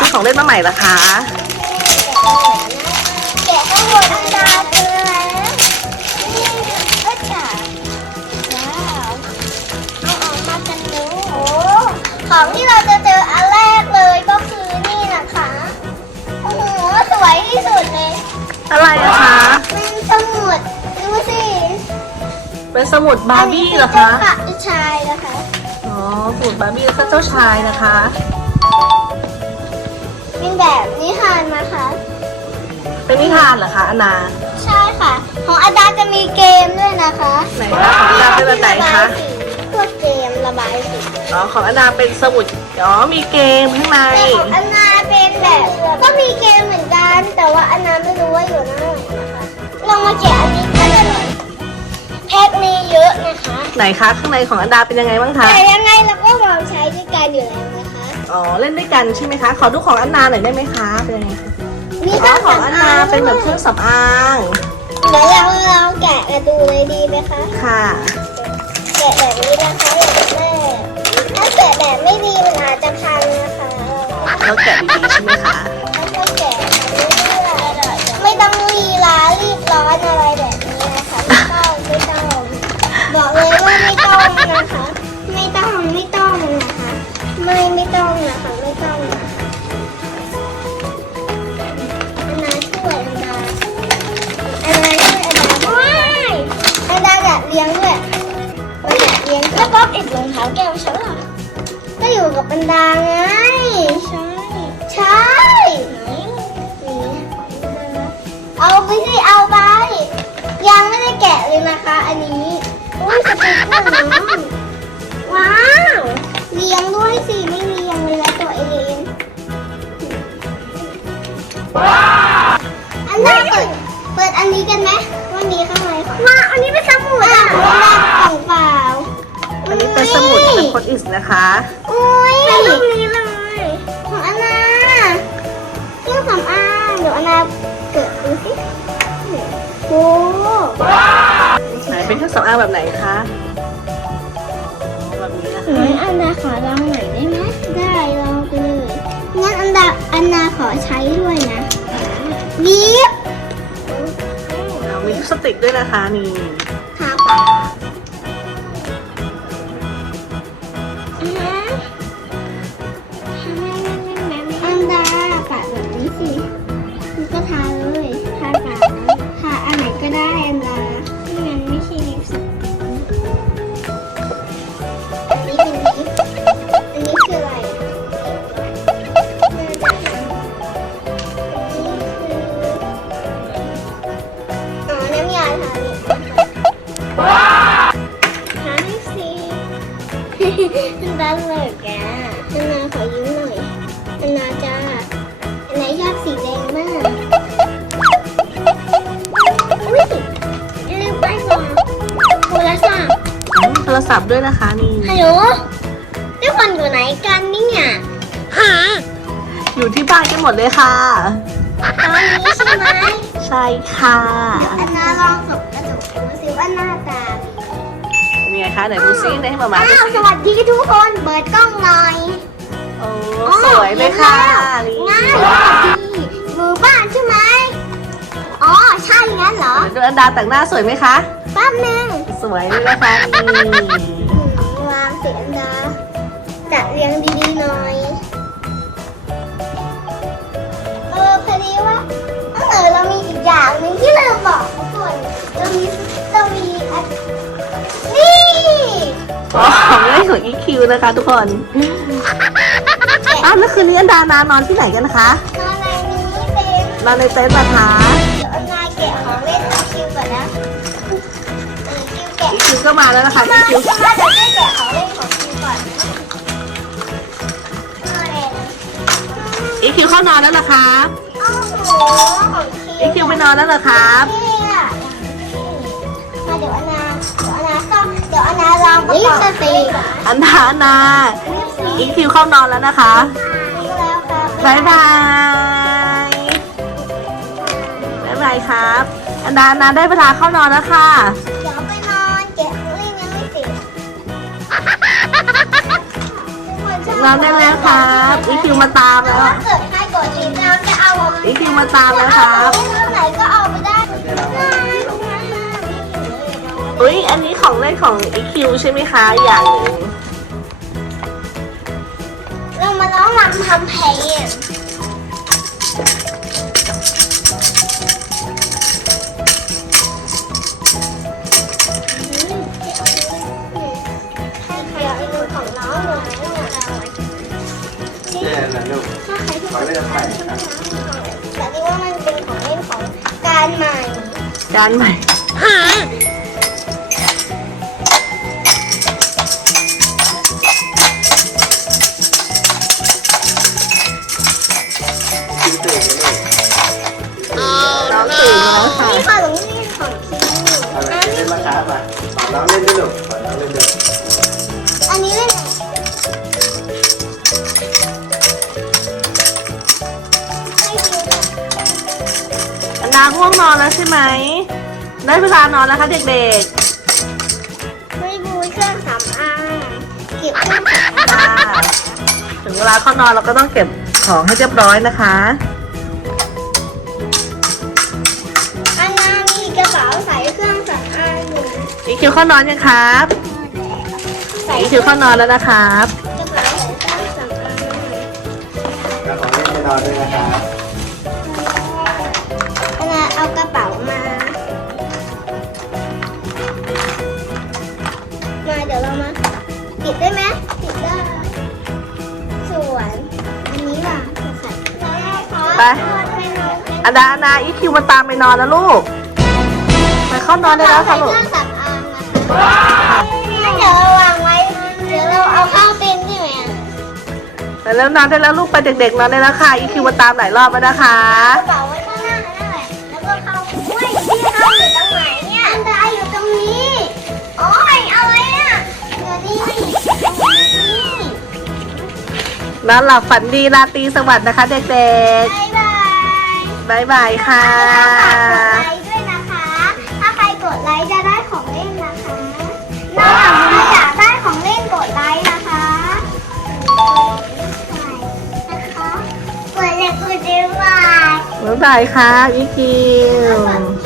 ซื้อของเล่นมาใหม่ละคะ แกะข้างบนอันดาเจอแล้วนี่ก็จ๋าว้าวเอาออกมากันดูโอ้ของที่เราจะเจออันแรกเลยก็คือนี่นะคะ โอ้โห สวยที่สุดเลยอะไรอะคะ เป็นสมุด ดูสิเป็นสมุดบาร์บี้เหรอคะนนี้คือเจ้าค่ะชายนะคะ อ๋อสมุดบาร์บี้แล้วก็เจ้าชายนะคะเเป็นนิทานเหรอคะอันนาใช่ค่ะ ของอาจารย์จะมีเกมด้วยนะคะไหนคะของอันนาเป็นแบบไหนคะพวกเกมระบายสีอ๋อของอันนาเป็นสมุดอ๋อมีเกมข้างในแต่ของอันนาเป็นแบบก็มีเกมเหมือนกันแต่ว่าอันนาไม่รู้ว่าอยู่หน้าไหนนะคะลองมาแกะอันนี้กันเลยแพ็คนี้เยอะนะคะ ไหนคะข้างในของอันดาเป็นยังไงบ้างคะแต่ยังไงเราก็วางใช้ด้วยกันอยู่แล้วนะคะอ๋อเล่นด้วยกันใช่ไหมคะขอดูของอันนาหน่อยได้ไหมคะเป็นยังไงคะ มีอ๋อของอันนาเป็นแบบเครื่องสำอางเดี๋ยวเราลองแกะกันดูเลยดีไหมคะ ค่ะ แกะแบบนี้นะคะแบบแรกถ้าแกะแบบไม่ดีมันอาจจะพังนะคะแล้วแกะดีๆใช่ไหมคะแล้วก็แกะเรื่อยๆไม่ต้องรีลารีบร้อนอะไรแบบนี้นะคะไม่ต้องไม่ต้องบอกเลยว่าไม่ต้องนะคะ ไม่ต้องไม่ต้องนะคะ ไม่ไม่ต้องนะคะไม่ต้อง ป๊อปอีกรองเท้าแก้วฉันเหรอก็อยู่กับอันดาไง ใช่ ใช่ไหนนี่เอาไปสิเอาไป ยังไม่ได้แกะเลยนะคะ อันนี้อุ้ยสติกเกอร์น้องว้าวเลี้ยงด้วยสิไม่เลี้ยงเลยนะตัวเองอันนี้เปิดเปิดอันนี้กันไหมว่ามีข้างในมาอันนี้เป็นสมุดอะแรกกล่องเปล่าอั นนี้เป็นสมุดเป็นคนอิสนะคะ อุ้ยเป็นรูปนี้เลยของอันนาเครื่องสำอางเดี๋ยวอันนาเกิดดูสิโอ้ไหนเป็นเครื่องสำอางแบบไหนคะแบบนี้นะคะงั้นอันดาขอลองหน่อยได้ไหมได้ลองไปเลยงั้นอันดาอันดาขอใช้ด้วยนะบีบเอามีลิปสติกด้วยนะคะนี่ทา อันดาเลิกแกอันนาขอยิ้มหน่อยอันนาจ้าอันนาชอบสีแดงมากอุ้ยลืมไปก่อนโทรศัพท์อืมโทรศัพท์ด้วยนะคะนี่ฮัลโหลทุกคนอยู่ไหนกันเนี่ยอยู่ที่บ้านกันหมดเลยค่ะ ตอนนี้ใช่ไหมใช่ค่ะ อันนาลองส่องกระจกดูสิว่าหน้าตาเป็น ยังไงคะไหนดูซิไหนให้มามาอ้าดูวซิสวัสดีทุกคนเปิดกล้องหน่อยโอ้สวยเลยค่ะนี่ง่ายสวัสดีหมู่บ้านใช่ไหมอ๋อใช่งั้นเหรอดูอันดาแต่งหน้าสวยไหมคะ แป๊บนึงสวยเลยนะคะนี่อืมวางเสียงดาจัดเรียงดีๆหน่อยเออพอดีว่า ของเล่นของ EQ นะคะทุกคนอ้าวเมื่อคืนนี้อันดานานอนที่ไหนกันคะ นอนในนี้เป็นนอนในเต็นท์นะคะเดี๋ยวเอานายแกะของเล่นของคิวก่อนนะเออคิวแกะ EQ ก็มาแล้วนะคะ มา EQ จะมาเดี๋ยวได้แกะของเล่นของคิวก่อนเอาเลย EQ เข้านอนแล้วเหรอครับ โอ้โหของคิว EQ ไปนอนแล้วเหรอครับ นี่ ระกอบสติอันดาอันดา EQ เข้านอนแล้วนะคะแล้วครับบายบายบายบายครับ อันดาอันดาได้เวลาเข้านอนแล้วค่ะ เดี๋ยวไปนอนแกะของเล่นยังไม่เสร็จทุกคนชนอนได้แล้วครับ อีคิวมาตามแล้วถ้าเกิดใครกดผิดเราจะเอาอีคิวมาตามแล้วครับเล่นไหนก็เอาไปได้อุ้ยอัน นี้ของเล่นของอีคิวใช่ไหมคะ อย่างหนึ่งเรามาร้องรำทำเพลงให้ใครเอาดูของน้องเลยเจ๊นะลูกถ้าใครที่ขอเล่นไข่ครับแต่นี่ว่ามันเป็นของเล่นของการใหม่จานใหม่ ตื่นมาแล้วค่ะนี่ขนมนี่ของคิวเอะไรเล่นมาครับมาขอน้องเล่นด้วยลูกขอน้องเล่นด้วยอันนี้เล่นอันดาง่วงนอนแล้วใช่ไหม ได้เวลานอนแล้วคะเด็กๆไม่บูเครื่องสำอางเก็บเครื่องสำอางถึงเวลาเขานอนเราก็ต้องเก็บของให้เรียบร้อยนะคะ คิวเข้านอนยังครับใส่อีกคิวเข้านอนแล้วนะครับระเป๋าใส่เครื่องสำอางแล้วของเล่นไปนอนด้วยนะครับอันนาเอากระเป๋ามา มาเดี๋ยวเรามาติดได้ไหมติดได้ ส่วนอันนี้ล่ะใส่ไปอันดาอันดาอีคิวมาตามไปนอนนะลูก ไปเข้านอนได้แล้วค่ะลูก เครื่องสำอางนะคะเดี๋ยวเราวางไว้ เดี๋ยวเราเอาเข้าเต็นท์ใช่ไหมอะไปแล้วนอนได้แล้วลูกไปเด็กๆนอนได้แล้วค่ะ อีคิวมาตามหลายรอบแล้วนะคะ กระเป๋าไว้ข้างหน้านั่นแหละแล้วก็เข้าอุ้ยพี่เข้าอยู่ตรงไหนเนี่ยอันตรายอยู่ตรงนี้โอ้ยอะไรอะเดี๋ยวนี้ตรงนี้นอนหลับฝันดีราตรีสวัสดิ์นะคะ เด็กบายบาย ๆบายบายค่ะ นะคะกดเลยกดด้วยบ๊ายบายค่ะอีคิวคิว